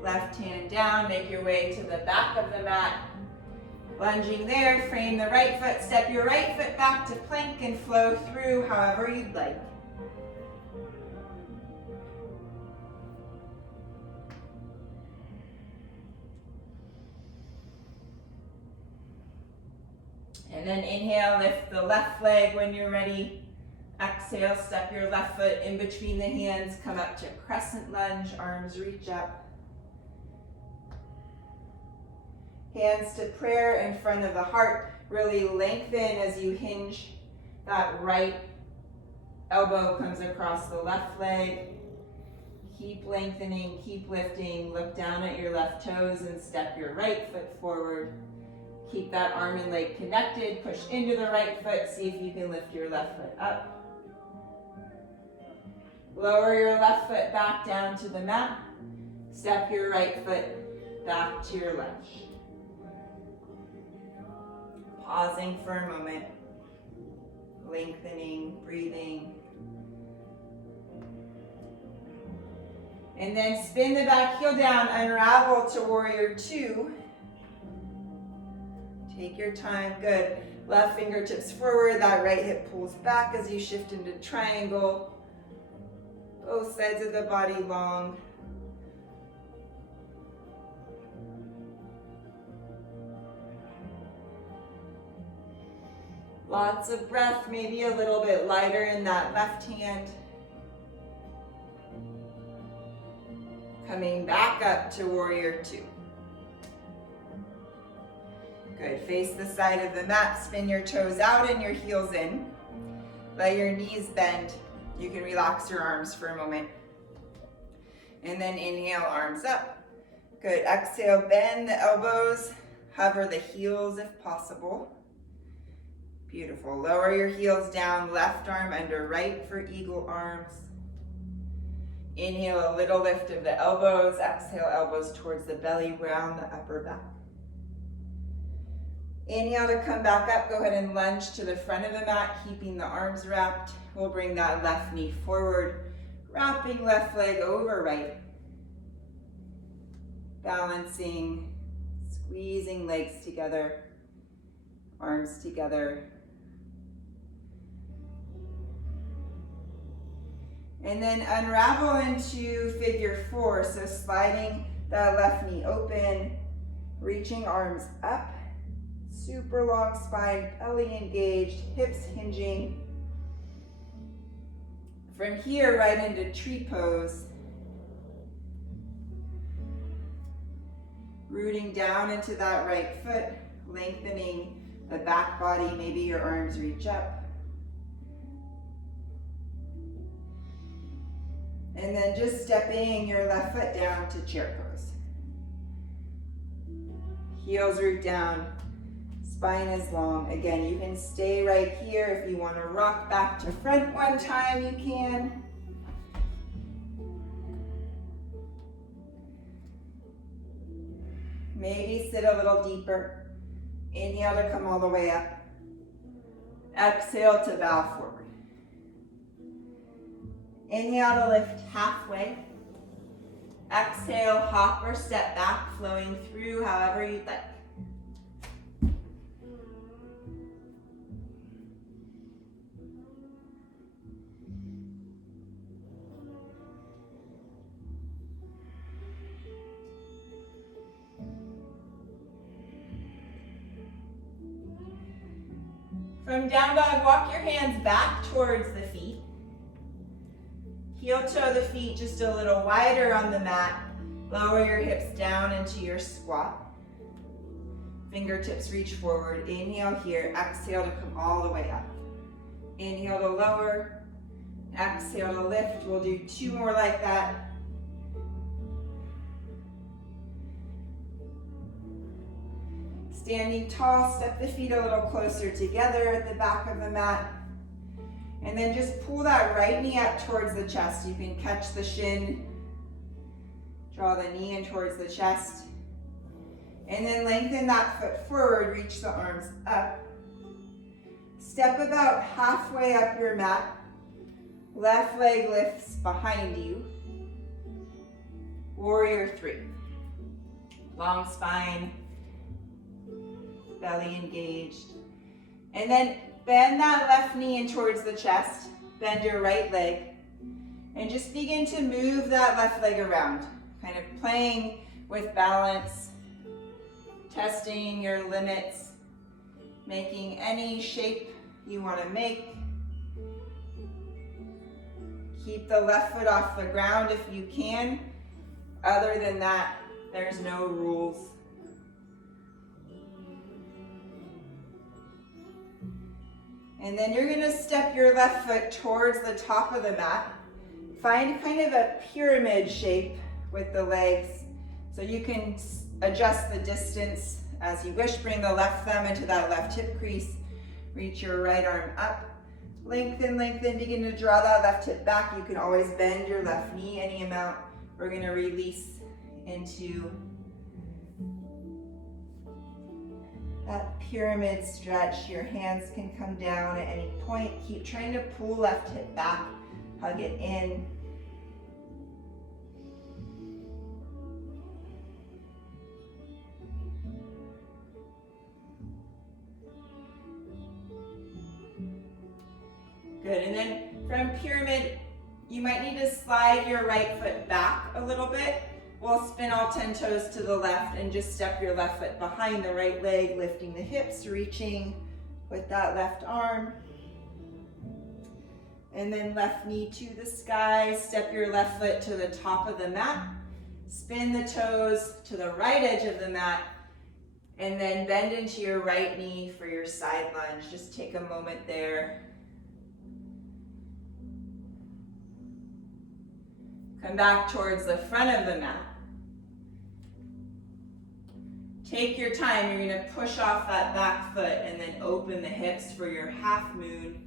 Left hand down. Make your way to the back of the mat. Lunging there, frame the right foot. Step your right foot back to plank and flow through however you'd like. And then inhale, lift the left leg when you're ready. Exhale, step your left foot in between the hands. Come up to crescent lunge, arms reach up. Hands to prayer in front of the heart. Really lengthen as you hinge. That right elbow comes across the left leg. Keep lengthening, keep lifting. Look down at your left toes and step your right foot forward. Keep that arm and leg connected. Push into the right foot. See if you can lift your left foot up. Lower your left foot back down to the mat. Step your right foot back to your lunge. Pausing for a moment. Lengthening, breathing. And then spin the back heel down, unravel to warrior two. Take your time, good. Left fingertips forward, that right hip pulls back as you shift into triangle. Both sides of the body long. Lots of breath, maybe a little bit lighter in that left hand. Coming back up to warrior two. Good, face the side of the mat, spin your toes out and your heels in. Let your knees bend. You can relax your arms for a moment. And then inhale, arms up. Good, exhale, bend the elbows, hover the heels if possible. Beautiful, lower your heels down, left arm under right for eagle arms. Inhale, a little lift of the elbows, exhale, elbows towards the belly, round the upper back. Inhale to come back up, go ahead and lunge to the front of the mat, keeping the arms wrapped. We'll bring that left knee forward, wrapping left leg over right. Balancing, squeezing legs together, arms together. And then unravel into figure four. So sliding that left knee open, reaching arms up. Super long spine, belly engaged, hips hinging. From here, right into tree pose. Rooting down into that right foot, lengthening the back body, maybe your arms reach up. And then just stepping your left foot down to chair pose. Heels root down. Spine is long. Again, you can stay right here. If you want to rock back to front one time, you can. Maybe sit a little deeper. Inhale to come all the way up. Exhale to bow forward. Inhale to lift halfway. Exhale, hop or step back, flowing through however you'd like. From down dog, walk your hands back towards the feet. Heel toe the feet just a little wider on the mat. Lower your hips down into your squat. Fingertips reach forward. Inhale here. Exhale to come all the way up. Inhale to lower. Exhale to lift. We'll do two more like that. Standing tall, step the feet a little closer together at the back of the mat. And then just pull that right knee up towards the chest. You can catch the shin, draw the knee in towards the chest. And then lengthen that foot forward, reach the arms up. Step about halfway up your mat. Left leg lifts behind you. Warrior 3. Long spine, belly engaged. And then bend that left knee in towards the chest. Bend your right leg. And just begin to move that left leg around. Kind of playing with balance. Testing your limits. Making any shape you want to make. Keep the left foot off the ground if you can. Other than that, there's no rules. And then you're going to step your left foot towards the top of the mat. Find kind of a pyramid shape with the legs. So you can adjust the distance as you wish. Bring the left thumb into that left hip crease. Reach your right arm up. Lengthen, lengthen. Begin to draw that left hip back. You can always bend your left knee any amount. We're going to release into that pyramid stretch. Your hands can come down at any point. Keep trying to pull left hip back. Hug it in. Good, and then from pyramid, you might need to slide your right foot back a little bit. We'll spin all 10 toes to the left and just step your left foot behind the right leg, lifting the hips, reaching with that left arm. And then left knee to the sky, step your left foot to the top of the mat, spin the toes to the right edge of the mat, and then bend into your right knee for your side lunge. Just take a moment there. Come back towards the front of the mat. Take your time. You're going to push off that back foot and then open the hips for your half moon.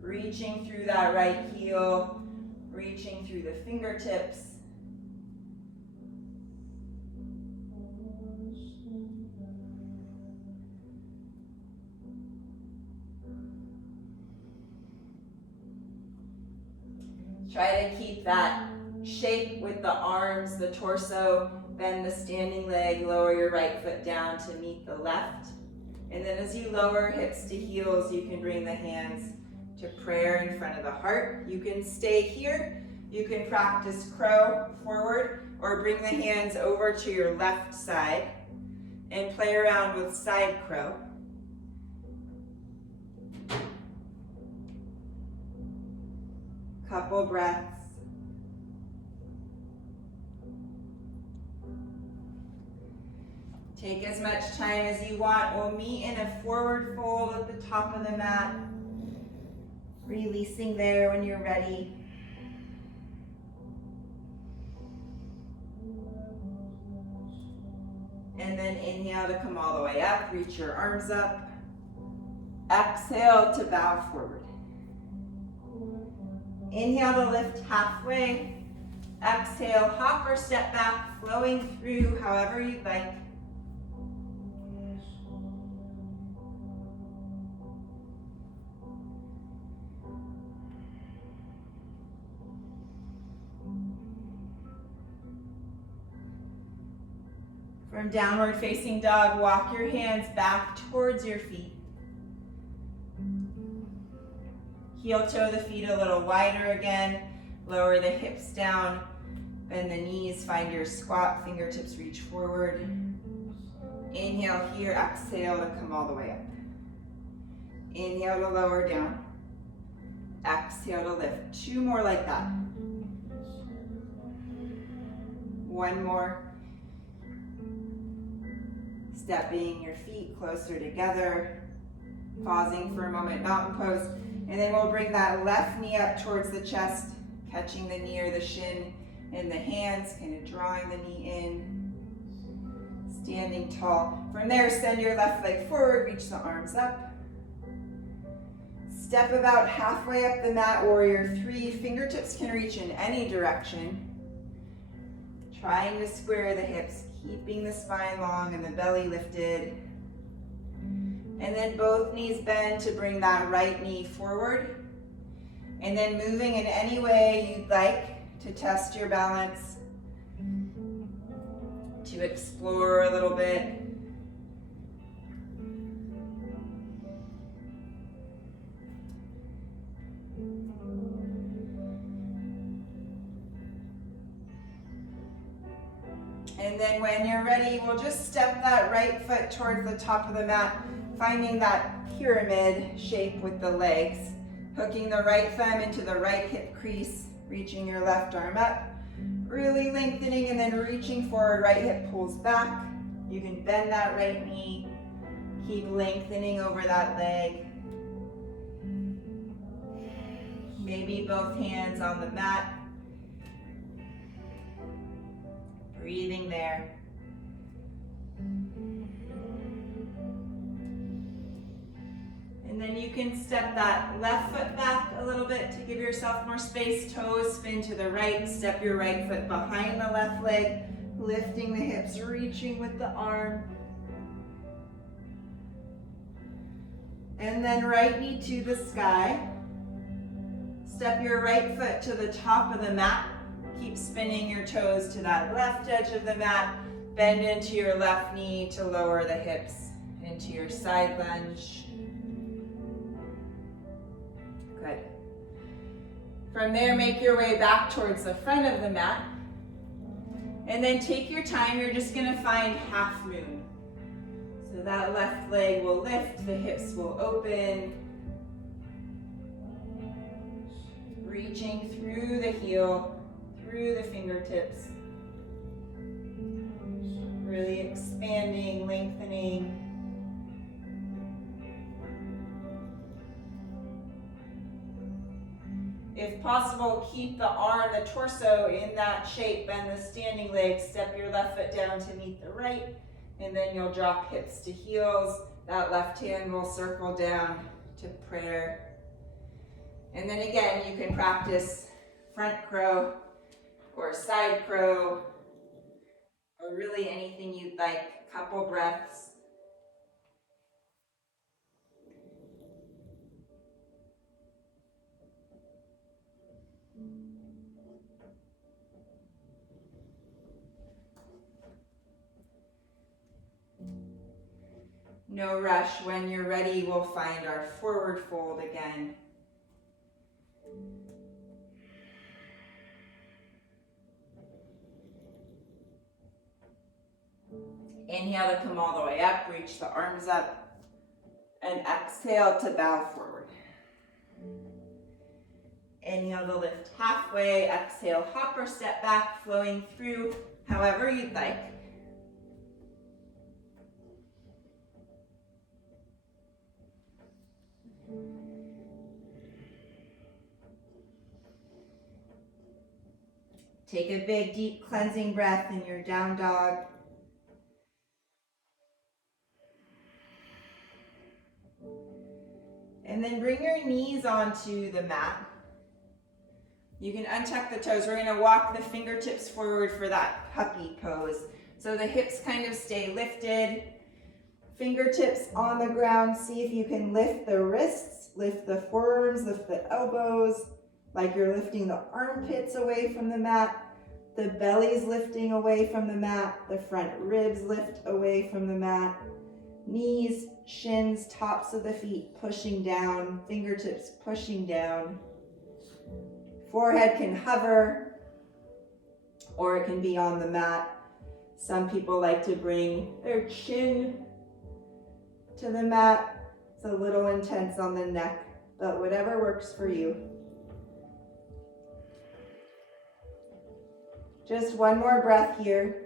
Reaching through that right heel, reaching through the fingertips. Try to keep that shape with the arms, the torso. Bend the standing leg, lower your right foot down to meet the left. And then as you lower hips to heels, you can bring the hands to prayer in front of the heart. You can stay here. You can practice crow forward or bring the hands over to your left side and play around with side crow. Couple breaths. Take as much time as you want. We'll meet in a forward fold at the top of the mat. Releasing there when you're ready. And then inhale to come all the way up. Reach your arms up. Exhale to bow forward. Inhale to lift halfway. Exhale, hop or step back, flowing through however you'd like. From downward facing dog, walk your hands back towards your feet. Heel toe the feet a little wider again. Lower the hips down. Bend the knees. Find your squat. Fingertips reach forward. Inhale here. Exhale to come all the way up. Inhale to lower down. Exhale to lift. 2 more like that. 1 more. Stepping your feet closer together. Pausing for a moment, mountain pose. And then we'll bring that left knee up towards the chest, catching the knee or the shin in the hands, kind of drawing the knee in, standing tall. From there, send your left leg forward, reach the arms up. Step about halfway up the mat, warrior three. Fingertips can reach in any direction. Trying to square the hips, keeping the spine long and the belly lifted. And then both knees bend to bring that right knee forward. And then moving in any way you'd like to test your balance, to explore a little bit. And then when you're ready, we'll just step that right foot towards the top of the mat, finding that pyramid shape with the legs. Hooking the right thumb into the right hip crease, reaching your left arm up, really lengthening and then reaching forward, right hip pulls back. You can bend that right knee, keep lengthening over that leg. Maybe both hands on the mat. Breathing there. And then you can step that left foot back a little bit to give yourself more space. Toes spin to the right. Step your right foot behind the left leg, lifting the hips, reaching with the arm. And then right knee to the sky. Step your right foot to the top of the mat. Keep spinning your toes to that left edge of the mat. Bend into your left knee to lower the hips into your side lunge. Good. From there, make your way back towards the front of the mat. And then take your time, you're just gonna find half moon. So that left leg will lift, the hips will open. Reaching through the heel, through the fingertips. Really expanding, lengthening. If possible, keep the arm, the torso in that shape. Bend the standing leg. Step your left foot down to meet the right. And then you'll drop hips to heels. That left hand will circle down to prayer. And then again, you can practice front crow or side crow or really anything you'd like. Couple breaths. No rush. When you're ready, we'll find our forward fold again. Inhale to come all the way up, reach the arms up, and exhale to bow forward. Inhale to lift halfway, exhale, hop or step back, flowing through however you'd like. Take a big, deep cleansing breath in your down dog. And then bring your knees onto the mat. You can untuck the toes. We're gonna walk the fingertips forward for that puppy pose. So the hips kind of stay lifted. Fingertips on the ground. See if you can lift the wrists, lift the forearms, lift the elbows, like you're lifting the armpits away from the mat. The belly's lifting away from the mat. The front ribs lift away from the mat. Knees, shins, tops of the feet pushing down, fingertips pushing down. Forehead can hover, or it can be on the mat. Some people like to bring their chin to the mat. It's a little intense on the neck, but whatever works for you. Just one more breath here.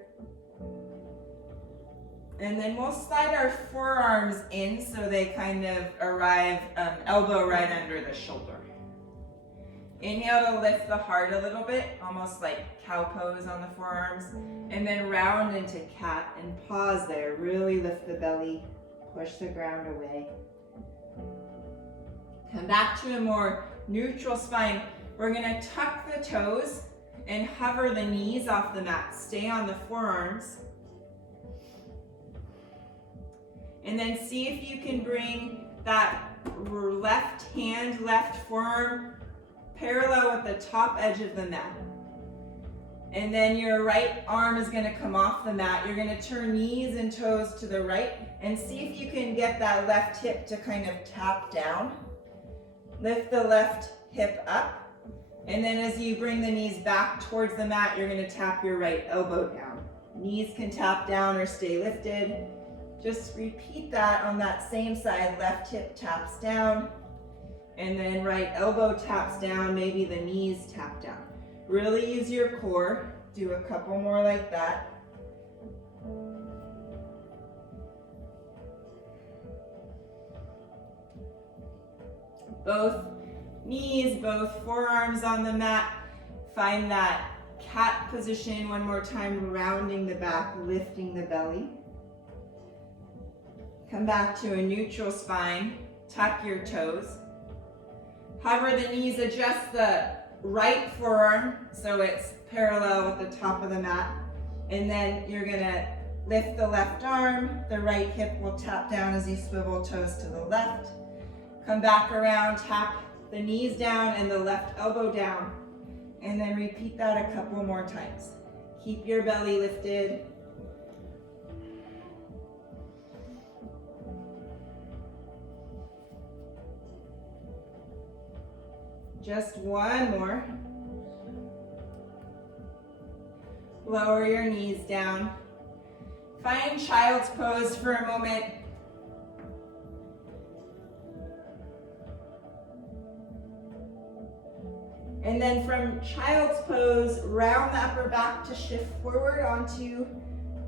And then we'll slide our forearms in so they kind of arrive elbow right under the shoulder. Inhale to lift the heart a little bit, almost like cow pose on the forearms. And then round into cat and pause there. Really lift the belly, push the ground away. Come back to a more neutral spine. We're gonna tuck the toes and hover the knees off the mat. Stay on the forearms. And then see if you can bring that left hand, left forearm parallel with the top edge of the mat. And then your right arm is gonna come off the mat. You're gonna turn knees and toes to the right and see if you can get that left hip to kind of tap down. Lift the left hip up. And then as you bring the knees back towards the mat, you're gonna tap your right elbow down. Knees can tap down or stay lifted. Just repeat that on that same side. Left hip taps down, and then right elbow taps down, maybe the knees tap down. Really use your core. Do a couple more like that. Both knees, both forearms on the mat. Find that cat position one more time, rounding the back, lifting the belly. Come back to a neutral spine. Tuck your toes. Hover the knees, adjust the right forearm so it's parallel with the top of the mat. And then you're gonna lift the left arm. The right hip will tap down as you swivel toes to the left. Come back around, tap the knees down and the left elbow down. And then repeat that a couple more times. Keep your belly lifted. Just one more. Lower your knees down. Find child's pose for a moment. And then from child's pose, round the upper back to shift forward onto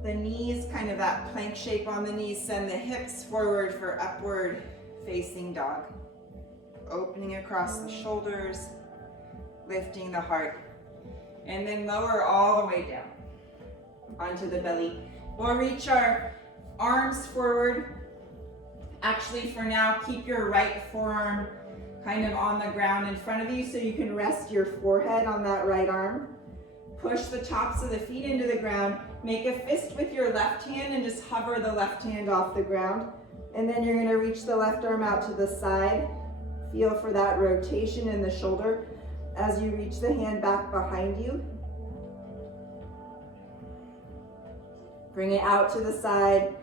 the knees, kind of that plank shape on the knees. Send the hips forward for upward facing dog. Opening across the shoulders, lifting the heart. And then lower all the way down onto the belly. We'll reach our arms forward. Actually, for now, keep your right forearm kind of on the ground in front of you so you can rest your forehead on that right arm. Push the tops of the feet into the ground. Make a fist with your left hand and just hover the left hand off the ground. And then you're going to reach the left arm out to the side. Feel for that rotation in the shoulder as you reach the hand back behind you. Bring it out to the side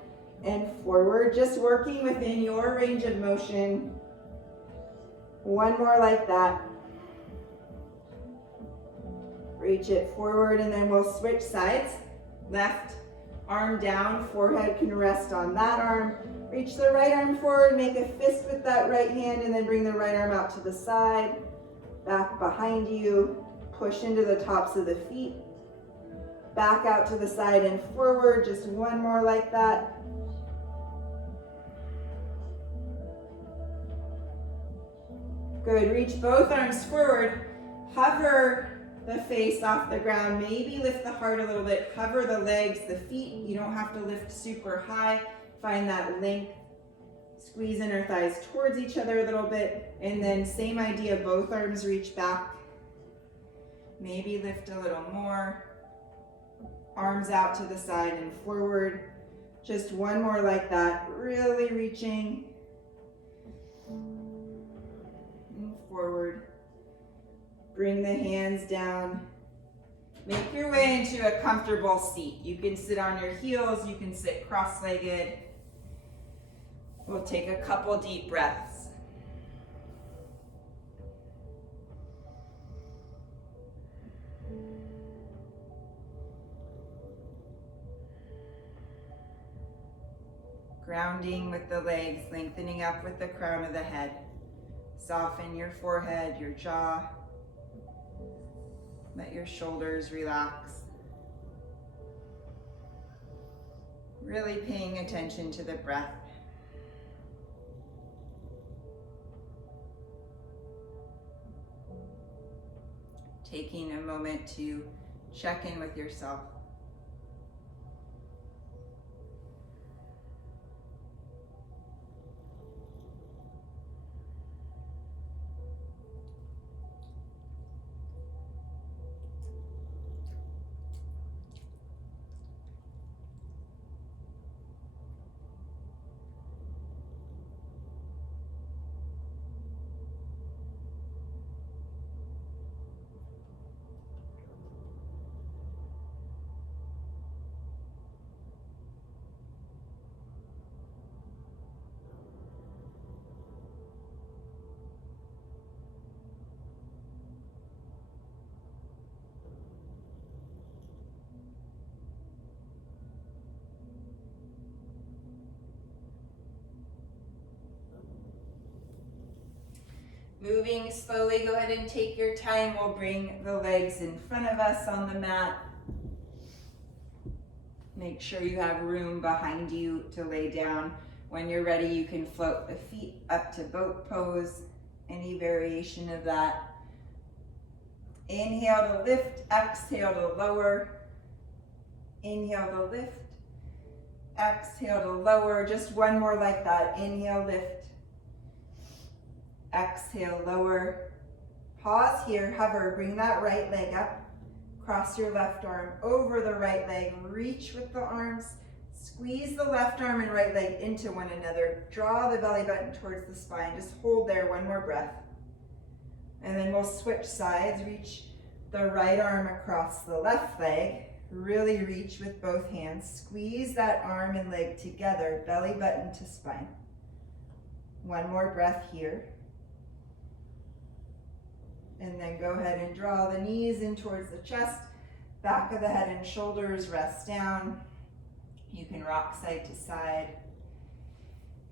and forward, just working within your range of motion. One more like that. Reach it forward and then we'll switch sides. Left arm down, forehead can rest on that arm. Reach the right arm forward, make a fist with that right hand and then bring the right arm out to the side. Back behind you, push into the tops of the feet. Back out to the side and forward, just one more like that. Good, reach both arms forward, hover the face off the ground, maybe lift the heart a little bit, hover the legs, the feet, you don't have to lift super high, find that length, squeeze inner thighs towards each other a little bit, and then same idea, both arms reach back, maybe lift a little more, arms out to the side and forward, just one more like that, really reaching, forward. Bring the hands down. Make your way into a comfortable seat. You can sit on your heels, you can sit cross-legged. We'll take a couple deep breaths. Grounding with the legs, lengthening up with the crown of the head. Soften your forehead, your jaw. Let your shoulders relax. Really paying attention to the breath. Taking a moment to check in with yourself. Moving slowly, go ahead and take your time. We'll bring the legs in front of us on the mat. Make sure you have room behind you to lay down. When you're ready, you can float the feet up to boat pose, any variation of that. Inhale to lift, exhale to lower. Inhale to lift, exhale to lower. Just one more like that. Inhale, lift, exhale, lower. Pause here, hover, bring that right leg up. Cross your left arm over the right leg. Reach with the arms. Squeeze the left arm and right leg into one another. Draw the belly button towards the spine. Just hold there, one more breath. And then we'll switch sides. Reach the right arm across the left leg. Really reach with both hands. Squeeze that arm and leg together, belly button to spine. One more breath here. And then go ahead and draw the knees in towards the chest, back of the head and shoulders, rest down. You can rock side to side.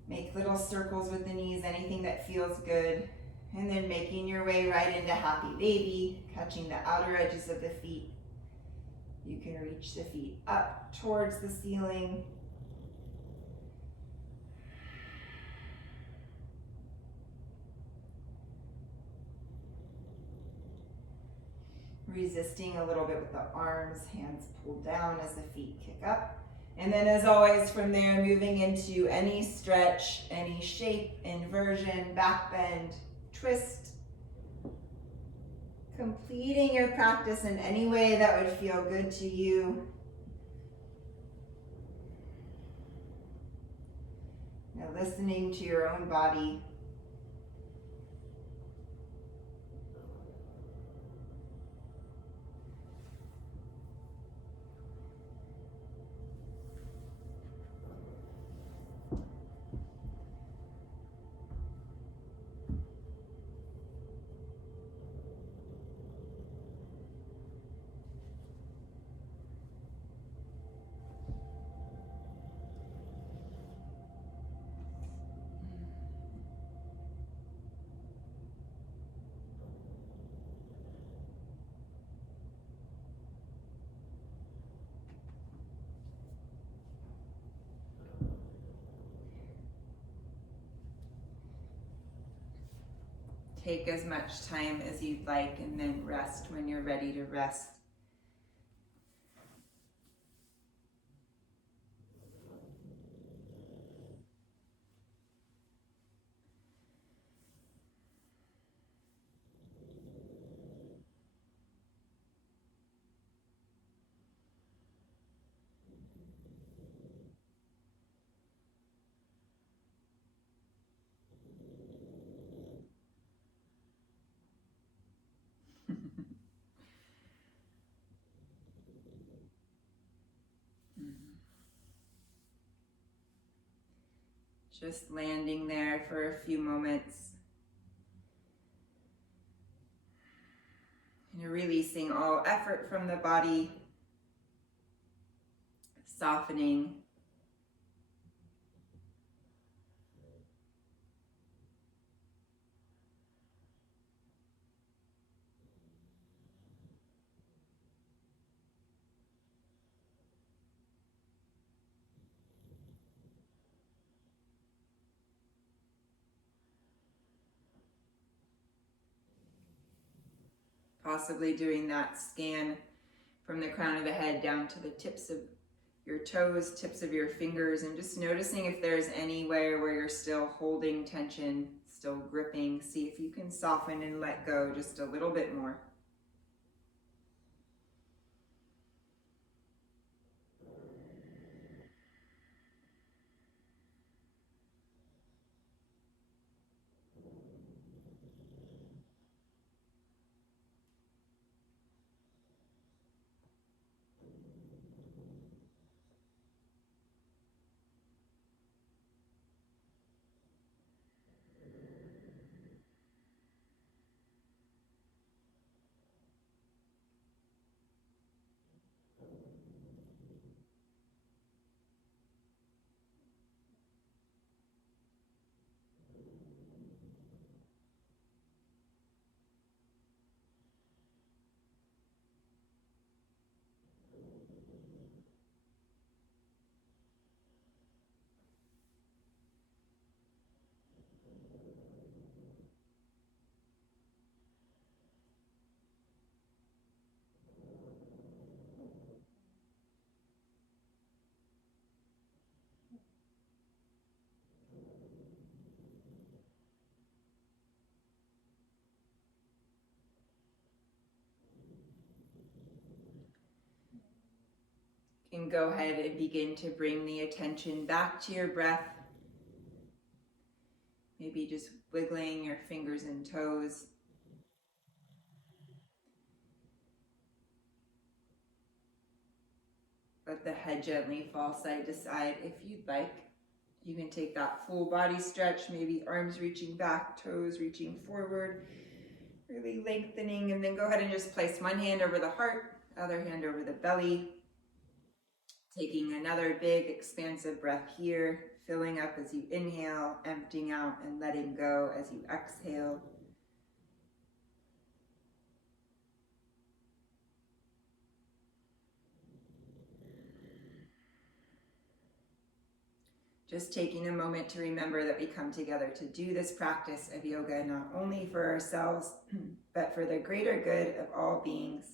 Make little circles with the knees, anything that feels good. And then making your way right into happy baby, catching the outer edges of the feet. You can reach the feet up towards the ceiling. Resisting a little bit with the arms, hands pulled down as the feet kick up. And then as always from there, moving into any stretch, any shape, inversion, back bend, twist. Completing your practice in any way that would feel good to you. Now listening to your own body. Take as much time as you'd like and then rest when you're ready to rest. Just landing there for a few moments. And you're releasing all effort from the body, softening. Possibly doing that scan from the crown of the head down to the tips of your toes, tips of your fingers, and just noticing if there's anywhere where you're still holding tension, still gripping. See if you can soften and let go just a little bit more. can go ahead and begin to bring the attention back to your breath. Maybe just wiggling your fingers and toes. Let the head gently fall side to side if you'd like. You can take that full body stretch, maybe arms reaching back, toes reaching forward, really lengthening, and then go ahead and just place one hand over the heart, other hand over the belly. Taking another big expansive breath here, filling up as you inhale, emptying out and letting go as you exhale. Just taking a moment to remember that we come together to do this practice of yoga not only for ourselves, but for the greater good of all beings.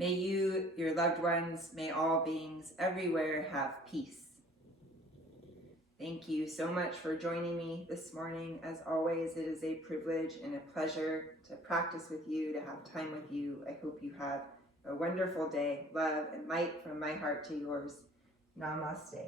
May you, your loved ones, may all beings everywhere have peace. Thank you so much for joining me this morning. As always, it is a privilege and a pleasure to practice with you, to have time with you. I hope you have a wonderful day. Love and light from my heart to yours. Namaste.